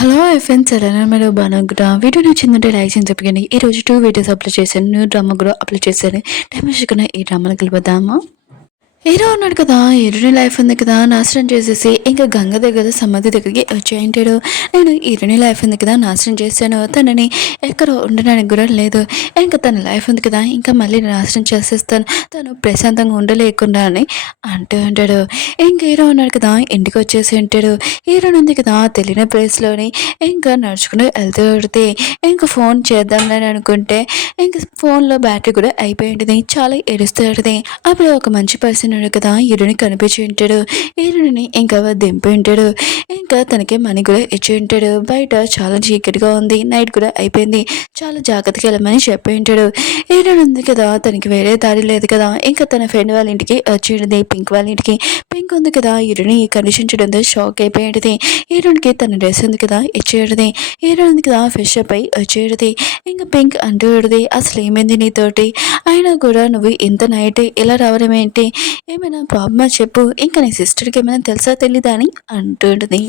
Hello friends ఎలా మీరు బాగున్నారా? వీడియో నచ్చిందంటే లైక్ చేసి చెప్పండి. ఈరోజు 2 వీడియోస్ అప్లోడ్ చేశాను. న్యూ డ్రామా కూడా అప్లోడ్ చేశాను. టైం వేసుకున్న ఈ డ్రామాలకు వెళ్ళిపోదామా? హీరో ఉన్నాడు కదా, హీరోని లైఫ్ ఉంది కదా నాశనం చేసేసి ఇంకా గంగ దగ్గర సమాధి దగ్గరికి వచ్చేయంటాడు. నేను హీరోని లైఫ్ ఉంది కదా నాశనం చేశాను, తనని ఎక్కడో ఉండడానికి కూడా లేదు, ఇంకా తన లైఫ్ ఉంది కదా ఇంకా మళ్ళీ నాశనం చేసేస్తాను, తను ప్రశాంతంగా ఉండలేకుండా అని అంటూ ఉంటాడు. ఇంక హీరో ఉన్నాడు కదా ఇంటికి వచ్చేసి ఉంటాడు. హీరోని ఉంది కదా తెలియని ప్లేస్లోని ఇంకా నడుచుకుని వెళ్తూ ఉంటే ఇంకా ఫోన్ చేద్దాంలని అనుకుంటే ఇంకా ఫోన్లో బ్యాటరీ కూడా అయిపోయి ఉంటుంది. చాలా ఏడుస్తూ ఉంటుంది. అప్పుడు ఒక మంచి పర్సన్ కదా హీరోని కనిపించి ఉంటాడు. హీరోని ఇంకా దింపి ఉంటాడు. ఇంకా తనకి మనీ కూడా ఇచ్చి ఉంటాడు. బయట చాలా చీకటిగా ఉంది, నైట్ కూడా అయిపోయింది, చాలా జాగ్రత్తగా వెళ్ళమని చెప్పి ఉంటాడు. హీరోని ఉంది కదా తనకి వేరే దారి లేదు కదా, ఇంకా తన ఫ్రెండ్ వాళ్ళ ఇంటికి వచ్చేది, పింక్ వాళ్ళ ఇంటికి. పింక్ ఉంది కదా హీరోని ఈ కండిషన్ చూడంతో షాక్ అయిపోయేది. హీరోనికి తన డ్రెస్ ఉంది కదా ఇచ్చేది. హీరో ఉంది కదా ఫ్రెష్ అప్ అయి వచ్చేది. ఇంకా పింక్ అంటూ అసలు ఏమైంది నీతోటి, అయినా కూడా నువ్వు ఇంత నైట్ ఇలా రావడం ఏంటి, ఏమైనా ప్రాబ్లమా చెప్పు, ఇంకా నీ సిస్టర్కి ఏమైనా తెలుసా తెలీదా అని అంటుంది.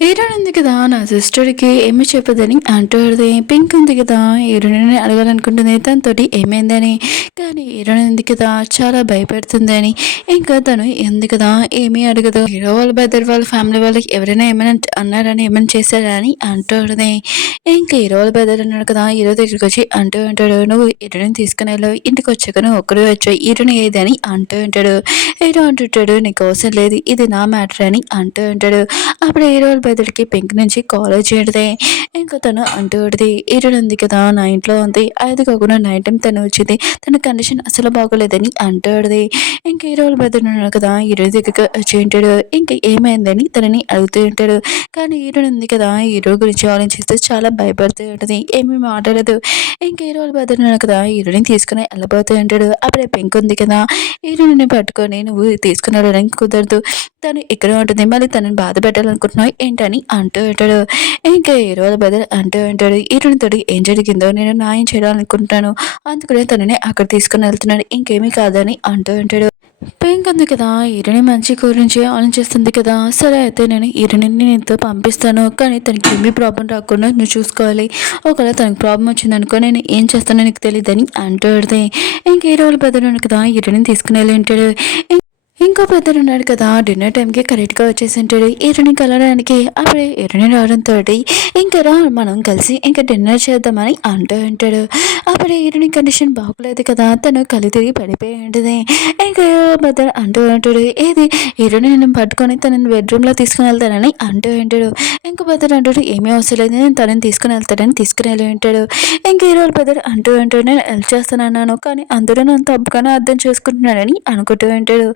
హీరోయిన్ ఉంది కదా నా సిస్టర్కి ఏమి చెప్పదని అంటుంది. పింక్ ఉంది కదా హీరోయిన్ అడగాలనుకుంటుంది తనతోటి ఏమైందని, కానీ హీరోయిన్ ఉంది కదా చాలా భయపడుతుందని ఇంకా తను ఉంది కదా ఏమీ అడగదు. హీరో వాళ్ళ బ్రదర్ వాళ్ళ ఫ్యామిలీ వాళ్ళకి ఎవరైనా ఏమైనా అన్నారని ఏమైనా చేశారా అని అంటుంది. ఇంకా హీరో వాళ్ళ బ్రదర్ అన్నాడు కదా హీరో దగ్గరికి వచ్చి అంటూ ఉంటాడు, నువ్వు హీరోయిన్ తీసుకుని వెళ్ళావు, ఇంటికి వచ్చాక నువ్వు ఒక్కడే వచ్చావు, హీరోయిన్ ఏదని అంటూ ఉంటాడు. హీరో అంటుంటాడు నీకు అవసరం లేదు, ఇది నా మ్యాటర్ అని అంటూ ఉంటాడు. అప్పుడు హీరో వాళ్ళ బ్రదర్కి పింక్ నుంచి కాల్ వచ్చేది. ఇంకా తను అంటూ ఉంటుంది, హీరోయిన్ ఉంది కదా నా ఇంట్లో ఉంది, అది కాకుండా నైట్ టైం తను వచ్చింది, తన కండిషన్ అసలు బాగోలేదని అంటాడుది. ఇంకా హీరో వాళ్ళ బ్రదర్ ఉన్నాడు కదా హీరోయిన్ దగ్గరికి వచ్చి ఉంటాడు. ఇంకా ఏమైందని తనని అడుగుతూ ఉంటాడు. కానీ హీరోయిన్ ఉంది కదా హీరో గురించి ఆలోచిస్తూ చాలా భయపడుతూ ఉంటుంది, ఏమీ మాట్లాడదు. ఇంకా హీరో వాళ్ళ బ్రదర్ ఉన్నాడు కదా హీరోయిన్ తీసుకుని వెళ్ళబోతూ ఉంటాడు. అప్పుడే పింక్ ఉంది కదా హీరోయిన్ పట్టుకొని నువ్వు తీసుకుని వెళ్ళడానికి కుదరదు, తను ఇక్కడ ఉంటుంది, మళ్ళీ తనని బాధ పెట్టాలనుకుంటున్నావు ఏంటని అంటూ ఉంటాడు. ఇంకా హీరో వాళ్ళ బ్రదర్ అంటూ ఉంటాడు, హీరోయిన్ తోటి ఏం జరిగిందో నేను న్యాయం చేయాలనుకుంటున్నాను, అందుకనే తనని అక్కడ తీసుకుని వెళ్తున్నాడు, ఇంకేమీ కాదని అంటూ ఉంటాడు. పింక్ ఉంది కదా హీరోని మంచి గురించి ఆలోచిస్తుంది కదా, సరే అయితే నేను హీరోని నీతో పంపిస్తాను, కానీ తనకి ఏమీ ప్రాబ్లం రాకుండా నువ్వు చూసుకోవాలి, ఒకవేళ తనకి ప్రాబ్లం వచ్చిందనుకో నేను ఏం చేస్తానో నీకు తెలియదని అంటూ ఉంటుంది. ఇంక హీరో వాళ్ళ బ్రదర్ ఉన్నాడు కదా హీరోని తీసుకుని వెళ్ళి ఉంటాడు. ఇంకో పెద్దలు ఉన్నాడు కదా డిన్నర్ టైంకి కరెక్ట్గా వచ్చేసి ఉంటాడు హీరోని కలవడానికి. అప్పుడే హీరోని రావడంతో ఇంకా రా మనం కలిసి ఇంకా డిన్నర్ చేద్దామని అంటూ ఉంటాడు. అప్పుడే హీరోని కండిషన్ బాగోలేదు కదా, తను కళ్ళు తిరిగి పడిపోయి ఉంటుంది. ఇంకా పెద్దలు అంటూ ఉంటాడు, ఏది హీరోని నేను పట్టుకొని తనని బెడ్రూమ్లో తీసుకుని వెళ్తానని అంటూ ఉంటాడు. ఇంకో పెద్దలు అంటాడు ఏమీ అవసరం లేదు, నేను తనని తీసుకుని వెళ్తాడని తీసుకుని వెళ్ళి ఉంటాడు. ఇంకా హీరో పెద్దలు అంటూ ఉంటాడు, నేను హెల్ప్ చేస్తానన్నాను కానీ అందరూ నన్ను తప్పుగానే అర్థం చేసుకుంటున్నాడని అనుకుంటూ ఉంటాడు.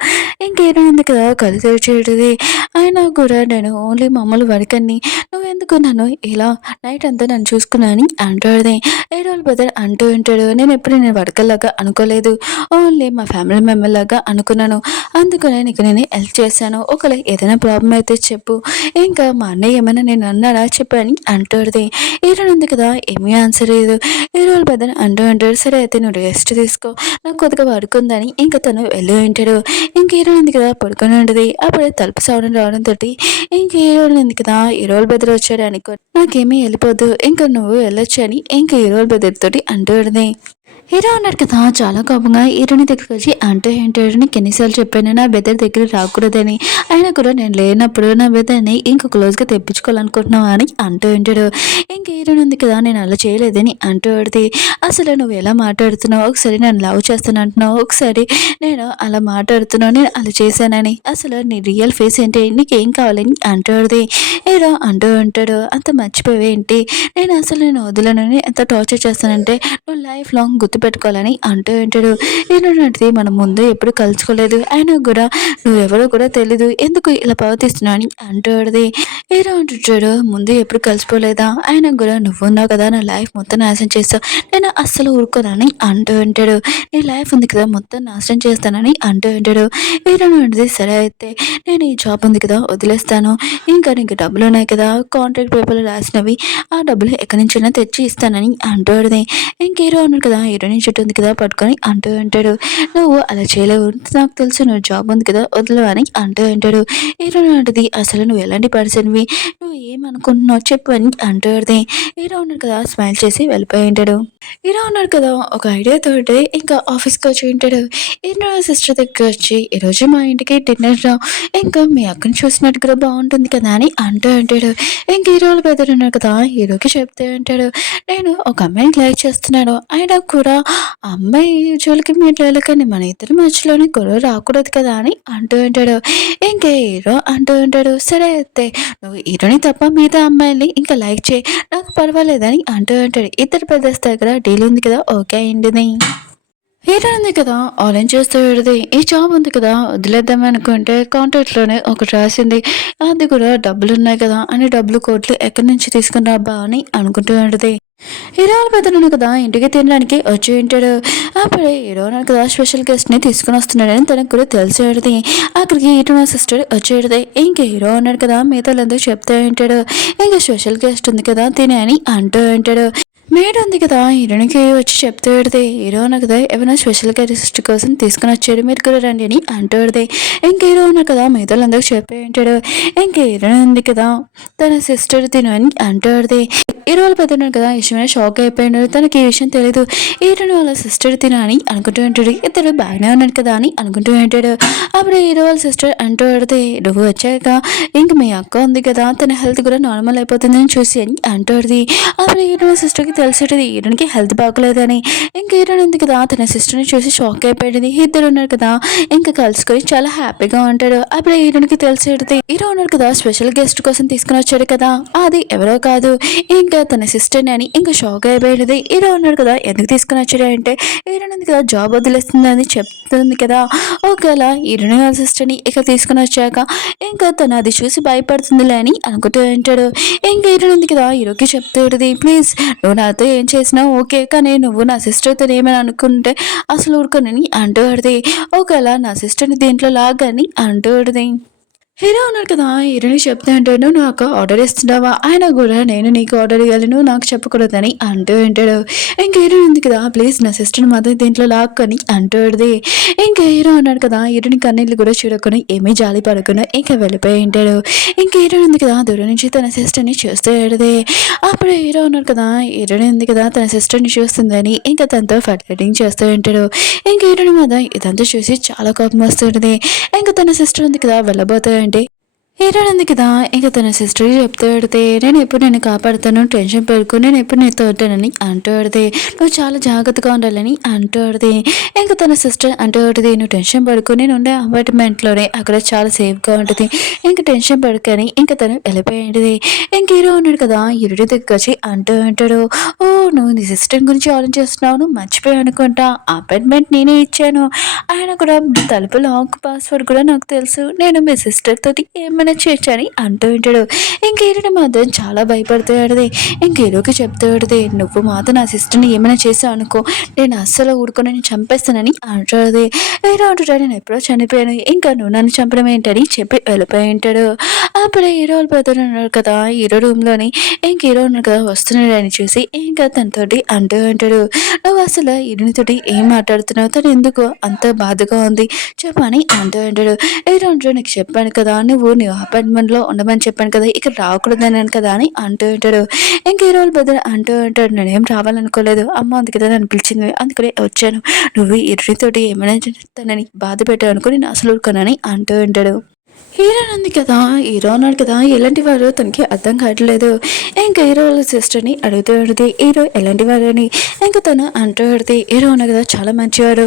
ఇంకేదో ఉంది కదా కలిసి వచ్చేది, అయినా కూడా నేను ఓన్లీ మామూలు వరకని, నువ్వెందుకు నన్ను ఇలా నైట్ అంతా నన్ను చూసుకున్నా అని అంటాడు. ఏడో బ్రదర్ అంటూ ఉంటాడు, నేను ఎప్పుడు నేను వరకల్లాగా అనుకోలేదు, ఓన్లీ మా ఫ్యామిలీ మెంబర్ లాగా అనుకున్నాను, అందుకనే నీకు నేను హెల్ప్ చేశాను, ఒకవేళ ఏదైనా ప్రాబ్లం అయితే చెప్పు, ఇంకా మా అన్నయ్య ఏమైనా నేను అన్నారా చెప్పని అంటాడు. హీరోయిన్ ఉంది కదా ఏమీ ఆన్సర్ లేదు. హీరో బ్రదర్ అంటూ ఉంటాడు, సరే అయితే నువ్వు రెస్ట్ తీసుకో, నాకు కొద్దిగా పడుకుందని ఇంకా తను వెళ్ళి ఉంటాడు. ఇంక హీరోయిన్ ఉంది కదా పడుకొని ఉంటుంది. అప్పుడే తలుపు సౌండ్ రావడంతో ఇంక హీరోయిన్ ఉంది కదా హీరోల బెదర్ వచ్చాడు అనుకో, నాకేమీ వెళ్ళిపోద్దు ఇంకా నువ్వు వెళ్ళొచ్చు అని ఇంక హీరోల బెదర్ తోటి అంటూ ఉంటుంది. హీరో అన్నాడు కదా చాలా కోపంగా హీరోని దగ్గరికి వచ్చి అంటూ ఏంటాడు, నీకు ఎన్నిసార్లు చెప్పాను నా బెదర్ దగ్గర రాకూడదని, అయినా కూడా నేను లేనప్పుడు నా బెదర్ని ఇంకా క్లోజ్గా తెప్పించుకోవాలనుకుంటున్నావా అని అంటూ ఉంటాడు. ఇంక హీరోని ఉంది కదా నేను అలా చేయలేదని అంటూ పడితే, అసలు నువ్వు ఎలా మాట్లాడుతున్నావు, ఒకసారి నన్ను లవ్ చేస్తాను అంటున్నావు, ఒకసారి నేను అలా మాట్లాడుతున్నావు, నేను అలా చేశానని, అసలు నీ రియల్ ఫేస్ ఏంటి, నీకేం కావాలని అంటూ పడితే హీరో అంటూ ఉంటాడు, అంత మర్చిపోయేంటి, నేను వదలనని ఎంత టార్చర్ చేస్తానంటే నువ్వు లైఫ్ లాంగ్ గుర్తుపెట్టుకోవాలని అంటూ ఉంటాడు. ఏంటంటే మనం ముందు ఎప్పుడు కలుసుకోలేదు, అయినా కూడా నువ్వెవరో కూడా తెలీదు, ఎందుకు ఇలా ప్రవర్తిస్తున్నావు అని అంటూ హీరో అంటుంటాడు, ముందు ఎప్పుడు కలిసిపోలేదా, అయినా కూడా నువ్వు ఉన్నావు కదా నా లైఫ్ మొత్తం నాశనం చేస్తావు, నేను అస్సలు ఊరుకోనని అంటూ ఉంటాడు. నీ లైఫ్ ఉంది కదా మొత్తం నాశనం చేస్తానని అంటూ ఉంటాడు. హీరో అంటే సరే అయితే నేను ఈ జాబ్ ఉంది కదా వదిలేస్తాను, ఇంకా నీకు డబ్బులు ఉన్నాయి కదా కాంట్రాక్ట్ పేపర్లు రాసినవి, ఆ డబ్బులు ఎక్కడి నుంచైనా తెచ్చి ఇస్తానని అంటూ ఇంక హీరో అన్నాడు కదా హీరోయిన్ హీరోయిన్ చుట్టూ ఉంది కదా పట్టుకొని అంటూ ఉంటాడు. నువ్వు అలా చేయలేవు, నాకు తెలుసు నువ్వు జాబ్ ఉంది కదా వదలవు అని అంటూ ఉంటాడు. హీరోయిన్ అంటది, అసలు నువ్వు ఎలాంటి పర్సన్వి, నువ్వు ఏమనుకుంటున్నావు చెప్పు అని అంటూ ఉంటది. హీరో ఉన్నాడు కదా స్మైల్ చేసి వెళ్ళిపోయి ఉంటాడు. హీరో ఉన్నాడు కదా ఒక ఐడియా తోటి ఇంకా ఆఫీస్కి వచ్చి ఉంటాడు. హీరో సిస్టర్ దగ్గర వచ్చి, ఈరోజు మా ఇంటికి డిన్నర్ రా, ఇంకా మీ అక్కని చూసినట్టు కూడా బాగుంటుంది కదా అని అంటూ ఉంటాడు. ఇంక హీరోలు పెద్దలు ఉన్నారు కదా హీరోకి చెప్తూ ఉంటాడు, నేను ఒక అమ్మాయిని లైక్ చేస్తున్నాను, అయినా కూడా ఆ అమ్మాయి జోలికి మీరు వెళ్ళకండి, మన ఇద్దరి మధ్యలోనే గొడవ రాకూడదు కదా అని అంటూ ఉంటాడు. ఇంకే హీరో అంటూ ఉంటాడు, సరే అయితే నువ్వు హీరోని తప్ప మిగతా అమ్మాయిల్ని ఇంకా లైక్ చేయి, నాకు పర్వాలేదని అంటూ ఉంటాడు. ఇద్దరు బ్రదర్స్ దగ్గర డీల్ ఉంది కదా ఓకే అయింది. హీరో ఉంది కదా ఆరెంజ్ చేస్తూ పెడితే ఈ జాబ్ ఉంది కదా వదిలేద్దాం అనుకుంటే కాంట్రాక్ట్లోనే ఒకటి రాసింది, అది కూడా డబ్బులు ఉన్నాయి కదా అని డబ్బులు కోట్లు ఎక్కడి నుంచి తీసుకుని రాబ్బా అని అనుకుంటూ ఉంటుంది. హీరో పెద్దను కదా ఇంటికి తినడానికి వచ్చి ఉంటాడు. అప్పుడే హీరో కదా స్పెషల్ గెస్ట్ని తీసుకుని వస్తున్నాడని తనకు కూడా తెలిసి ఉంటుంది. అక్కడికి హీరో సిస్టర్ వచ్చేది. ఇంక హీరో ఉన్నాడు కదా మిగతా వాళ్ళందరూ చెప్తూ ఉంటాడు, ఇంకా స్పెషల్ గెస్ట్ ఉంది కదా తినే అని అంటూ ఉంటాడు. మేడ్ ఉంది కదా హీరోనికి వచ్చి చెప్తూ పెడితే, హీరో ఉన్నా కదా ఏమైనా స్పెషల్ గెస్ట్ కోసం తీసుకుని వచ్చాడు మీరు కూడా రండి అని అంటూ పెడితే, ఇంక హీరో ఉన్నా కదా మిగతా వాళ్ళందరూ చెప్పి ఉంటాడు. ఇంక హీరో ఉంది కదా తన సిస్టర్ తిను అని అంటూ పెడితే, హీరోలు పెద్దన్నాడు కదా ఇష్టమైన షాక్ అయిపోయినాడు, తనకి ఈ విషయం తెలియదు. హీరోని వాళ్ళ సిస్టర్ తిన అని అనుకుంటూ ఉంటాడు. ఇతడు బాగానే ఉన్నాడు కదా అని అనుకుంటూ ఉంటాడు. అప్పుడు హీరో వాళ్ళ సిస్టర్ అంటూ పెడితే, నువ్వు వచ్చాక ఇంక మీ అక్క ఉంది కదా తన హెల్త్ కూడా నార్మల్ అయిపోతుందని చూసి అని అంటూ పెడితే, అప్పుడు హీరో సిస్టర్కి తెలిసేది హీరోనికి హెల్త్ బాగోలేదని. ఇంక హీరోయిన్ ఉంది కదా తన సిస్టర్ని చూసి షాక్ అయిపోయింది. ఇద్దరు ఉన్నారు కదా ఇంకా కలుసుకొని చాలా హ్యాపీగా ఉంటాడు. అప్పుడు హీరోనికి తెలిసేది హీరో ఉన్నారు కదా స్పెషల్ గెస్ట్ కోసం తీసుకుని వచ్చాడు కదా అది ఎవరో కాదు ఇంకా తన సిస్టర్ని అని ఇంకా షాక్ అయిపోయింది. హీరో ఉన్నాడు కదా ఎందుకు తీసుకుని వచ్చాడు అంటే, హీరోయిన్ ఉంది కదా జాబ్ వదిలేస్తుంది అని చెప్తుంది కదా, ఒకవేళ హీరోయిన్ వాళ్ళ సిస్టర్ని ఇక తీసుకుని వచ్చాక ఇంకా తను అది చూసి భయపడుతుందిలే అని అనుకుంటూ ఉంటాడు. ఇంకా హీరోయిన్ ఉంది కదా హీరోకి చెప్తూ ఉంటుంది, ప్లీజ్ నువ్వు నాతో ఏం చేసినావు ఓకే, కానీ నువ్వు నా సిస్టర్తో ఏమని అనుకుంటే అసలు ఊరుకోనని అంటూ పడితే, ఒకవేళ నా సిస్టర్ని దీంట్లో లాగని అంటూ పడితే, హీరో ఉన్నాడు కదా హీరోని చెప్తే అంటాడు, నాకు ఆర్డర్ ఇస్తున్నావా, ఆయన కూడా నేను నీకు ఆర్డర్ ఇవ్వాలి నువ్వు నాకు చెప్పకూడదని అంటూ ఉంటాడు. ఇంకా హీరో ఉంది కదా ప్లీజ్ నా సిస్టర్ని మాత్రం దీంట్లో లాక్కొని అంటూ ఉంటుంది. ఇంకా హీరో ఉన్నాడు కదా హీరోని కన్నీళ్ళు కూడా చూడకొని ఏమీ జాలి పడకుండా ఇంకా వెళ్ళిపోయి ఉంటాడు. ఇంకా హీరో ఉంది కదా దూరం నుంచి తన సిస్టర్ని చూస్తూ ఏడదే. అప్పుడు హీరో ఉన్నాడు కదా హీరోని ఉంది కదా తన సిస్టర్ని చూస్తుందని ఇంకా తనతో ఫ్లర్టింగ్ చేస్తూ ఉంటాడు. ఇంకా హీరోని మీద ఇదంతా చూసి చాలా కోపం వస్తుంటుంది. ఇంకా తన సిస్టర్ ఉంది కదా వెళ్ళబోతాయంటే, హీరోయిన్ ఉంది కదా ఇంకా తన సిస్టర్ చెప్తూ పెడితే, నేను ఎప్పుడు నేను కాపాడుతాను టెన్షన్ పెట్టుకుని నేను ఎప్పుడు నీతో ఉంటానని అంటూ పెడితే, నువ్వు చాలా జాగ్రత్తగా ఉండాలని అంటూ పెడితే, ఇంకా తన సిస్టర్ అంటూ పెడితే, నువ్వు టెన్షన్ పడుకుని నేను ఉండే అపార్ట్మెంట్లోనే అక్కడ చాలా సేఫ్గా ఉంటుంది, ఇంకా టెన్షన్ పడుకొని ఇంకా తను వెళ్ళిపోయింది. ఇంక హీరో ఉన్నాడు కదా హీరోడి దగ్గర వచ్చి అంటూ ఉంటాడు, ఓ నువ్వు నీ సిస్టర్ గురించి ఆలోచిస్తున్నావు, నువ్వు మర్చిపోయావు అనుకుంటా, అపార్ట్మెంట్ నేనే ఇచ్చాను, ఆయన కూడా తలుపు లాక్ పాస్వర్డ్ కూడా నాకు తెలుసు, నేను మీ సిస్టర్ తోటి ఏమైనా చేయొచ్చని అంటూ ఉంటాడు. ఇంక హీరోని మాత్రం చాలా భయపడుతూ ఇంక హీరోకి చెప్తూ నువ్వు మాత్రం నా సిస్టర్ని ఏమైనా చేసావు అనుకో నేను అస్సలు ఊరుకొని నేను చంపేస్తానని అంటాడు. హీరో అంటాడు, నేను ఎప్పుడో చనిపోయాను ఇంకా నువ్వు నన్ను చంపడం ఏంటని చెప్పి వెళ్ళిపోయి ఉంటాడు. అప్పుడే హీరో వెళ్ళిపోతాడు ఉన్నాడు కదా హీరో రూమ్లోని ఇంక హీరో ఉన్నాడు కదా వస్తున్నాడని చూసి ఇంకా తనతోటి అంటూ ఉంటాడు, నువ్వు అసలు హీరోనితోటి ఏం మాట్లాడుతున్నావు, తను ఎందుకు అంత బాధగా ఉంది చెప్పని అంటూ ఉంటాడు. హీరో అంటాడు, నీకు చెప్పాను కదా నువ్వు నీ అపార్ట్మెంట్లో ఉండమని చెప్పాను కదా ఇక్కడ రాకూడదన్నాను కదా అని అంటూ ఉంటాడు. ఇంక హీరోల బదులు అంటూ ఉంటాడు, నేనేం రావాలనుకోలేదు, అమ్మ అందుకే కదా నన్ను పిలిచింది అందుకనే వచ్చాను, నువ్వు హీరోతోటి ఏమైనా తనని బాధ పెట్టావు అనుకో నేను అసలు ఊరుకోనని అంటూ ఉంటాడు. హీరోయిన్ ఉంది కదా హీరో ఉన్నాడు కదా ఎలాంటి వారు తనకి అర్థం కావట్లేదు. ఇంకా హీరో వాళ్ళ సిస్టర్ని అడుగుతూ ఉంటుంది, హీరో ఎలాంటి వారు అని. ఇంకా తను అంటూ ఉంటుంది, హీరో ఉన్నాడు కదా చాలా మంచివాడు,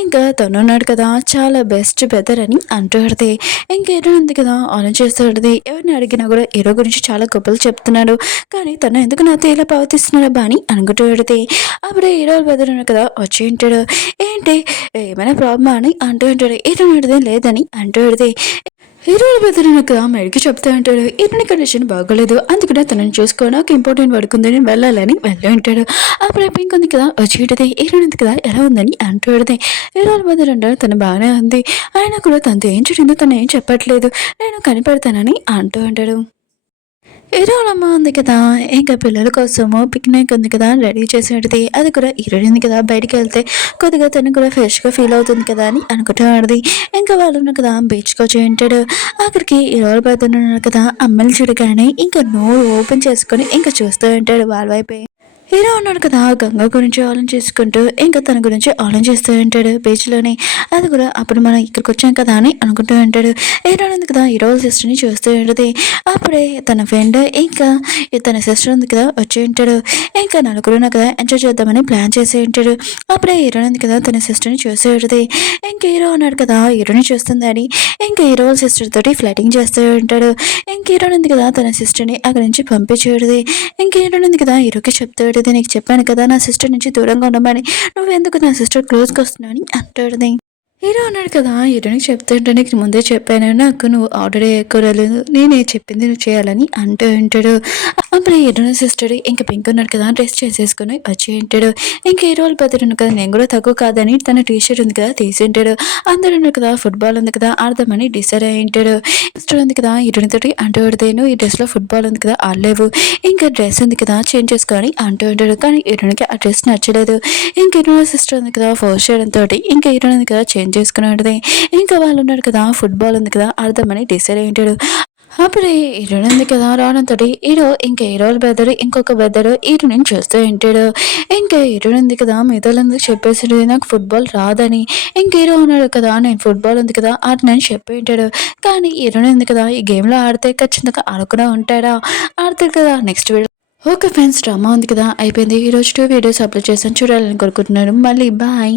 ఇంకా తను ఉన్నాడు కదా చాలా బెస్ట్ బెదర్ అని అంటూ ఉంటుంది. ఇంకా హీరో ఉంది కదా ఆలోచిస్తూ ఉంటుంది, ఎవరిని అడిగినా కూడా హీరో గురించి చాలా గొప్పలు చెప్తున్నాడు, కానీ తను ఎందుకు నాతో ఇలా ప్రవర్తిస్తున్నాడు బా అని అనుకుంటూ ఉంటుంది. అప్పుడు హీరో బెదర్ ఉన్నాడు కదా వచ్చి ఉంటాడు, ఏంటి ఏమైనా ప్రాబ్లమా అని అంటూ ఉంటాడు. హీరో అడితే లేదని అంటూ ఉంటుంది. హీరోల బెదిరినక మెడికి చెప్తా అంటాడు, ఇతని కండిషన్ బాగోలేదు అందుకనే తనని చూసుకోవడానికి ఇంపార్టెంట్ వర్క్ ఉందని వెళ్ళాలని వెళ్ళి ఉంటాడు. అప్పుడు పింక్ ఉంది కదా వచ్చేటది హీరోయిన్ ఉంది కదా ఎలా ఉందని అంటాడు. హీరోల బెదిరి అంటాడు, తను బాగానే ఉంది, ఆయన కూడా తనతో ఏం జరిగిందో తను ఏం చెప్పట్లేదు, నేను కనిపెడతానని అంటూ అంటాడు. హీరోలమ్మ ఉంది కదా! ఇంకా పిల్లల కోసము పిక్నిక్ ఉంది కదా! రెడీ చేసేటిది. అది కూడా హీరోయిన్ కదా! బయటికెళ్తే కొద్దిగా తను కూడా ఫ్రెష్‌గా ఫీల్ అవుతుంది కదా! అని అనుకుంటూ ఆడిది. ఇంకా వాళ్ళున్నారు కదా! బీచ్‌కొచ్చి ఉంటాడు. అక్కడికి హీరోల పెద్దలున్నారు కదా! అమ్మాయిలు చూడగానే ఇంకా నోరు ఓపెన్ చేసుకొని ఇంక చూస్తూ ఉంటాడు వాళ్ళ వైపే. హీరో ఉన్నాడు కదా! గంగ గురించి ఆలోచించుకుంటూ ఇంకా తన గురించి ఆలోచిస్తూ ఉంటాడు బీచ్‌లోని. అది కూడా అప్పుడు మనం ఇక్కడికొచ్చాం కదా! అని అనుకుంటూ ఉంటాడు. హీరోయిన్ ఉంది కదా! హీరో వాళ్ళ సిస్టర్‌ని చూస్తూ ఉంటది. అప్పుడే తన ఫ్రెండ్ ఇంకా తన సిస్టర్ ఉంది కదా! వచ్చి ఉంటాడు. ఇంకా నలుగురున్నారు కదా! ఎంజాయ్ చేద్దామని ప్లాన్ చేసి ఉంటాడు. అప్పుడే హీరోయిన్ ఉంది కదా! తన సిస్టర్‌ని చూస్తూ ఉంటది. ఇంక హీరో ఉన్నాడు కదా! హీరోని చూస్తుందని ఇంకా హీరో వాళ్ళ సిస్టర్ తోటి ఫ్లర్టింగ్ చేస్తూ ఉంటాడు. ఇంక హీరోయిన్ ఉంది కదా! తన సిస్టర్‌ని అక్కడి నుంచి పంపించేయడది. ఇంక హీరోయిన్ ఉంది కదా! హీరోకి చెప్తూ ఉంటది. నీకు చెప్పాను కదా! నా సిస్టర్ నుంచి దూరంగా ఉండమని. నువ్వెందుకు నా సిస్టర్ క్లోజ్‌గా వస్తున్నావు అని అంటాడది. హీరో అన్నాడు కదా! హీరోయిన్‌కి చెప్తుంటే నీకు ముందే చెప్పాను. నాకు నువ్వు ఆర్డర్ ఎక్కువలేదు. నేనే చెప్పింది నువ్వు చేయాలని అంటూ ఉంటాడు. అప్పుడు హీరోయిన్ సిస్టర్ ఇంక పింక్ ఉన్నాడు కదా! డ్రెస్ చేసేసుకొని వచ్చి ఉంటాడు. ఇంక హీరో వాళ్ళ బ్రదర్ ఉన్నాడు కదా! నేను కూడా తక్కువ కాదని తన టీ షర్ట్ ఉంది కదా! తీసి ఉంటాడు. అందరూ ఉన్నారు కదా! ఫుట్‌బాల్ ఉంది కదా! ఆడదామని డిసైడ్ అయ్యి ఉంటాడు. సిస్టర్ ఉంది కదా! హీరోయిన్ తోటి అంటూ ఉంటది. నువ్వు ఈ డ్రెస్‌లో ఫుట్‌బాల్ ఉంది కదా! ఆడలేవు. ఇంకా డ్రెస్ ఉంది కదా! చేంజ్ చేసుకో అని అంటూ ఉంటాడు. కానీ హీరోయిన్‌కి ఆ డ్రెస్ నచ్చలేదు. ఇంక హీరోయిన్ సిస్టర్ ఉంది కదా! ఫోర్స్ చేయడంతోటి ఇంక హీరోయిన్ ఉంది కదా! చేంజ్ చేసుకొని ఉంటది. ఇంకా వాళ్ళు ఉన్నారు కదా! ఫుట్‌బాల్ ఉంది కదా! ఆడదామని డిసైడ్ అయ్యి ఉంటాడు. అప్పుడే హీరోయిన్ ఉంది కదా! రావడంతోటి ఇంకా హీరోల బ్రదర్ ఇంకొక బ్రదర్ హీరోయిన్‌ని చూస్తూ ఉంటాడు. ఇంకా హీరోయిన్ ఉంది కదా! మిగతాళ్ళందరికి చెప్పేసాడు నాకు ఫుట్‌బాల్ రాదని. ఇంక హీరో ఉన్నాడు కదా! నేను ఫుట్‌బాల్ ఉంది కదా! ఆడనని చెప్పి ఉంటాడు. కానీ హీరోయిన్ ఉంది కదా! ఈ గేమ్‌లో ఆడితే ఖచ్చితంగా ఆడకుండా ఉంటాడా? ఆడతాడు కదా! Next video okay friends drama ఉంది కదా! అయిపోయింది. ఈరోజు 2 వీడియోస్ అప్లోడ్ చేశాను. చూడాలని కోరుకుంటున్నాను. మళ్ళీ బాయ్.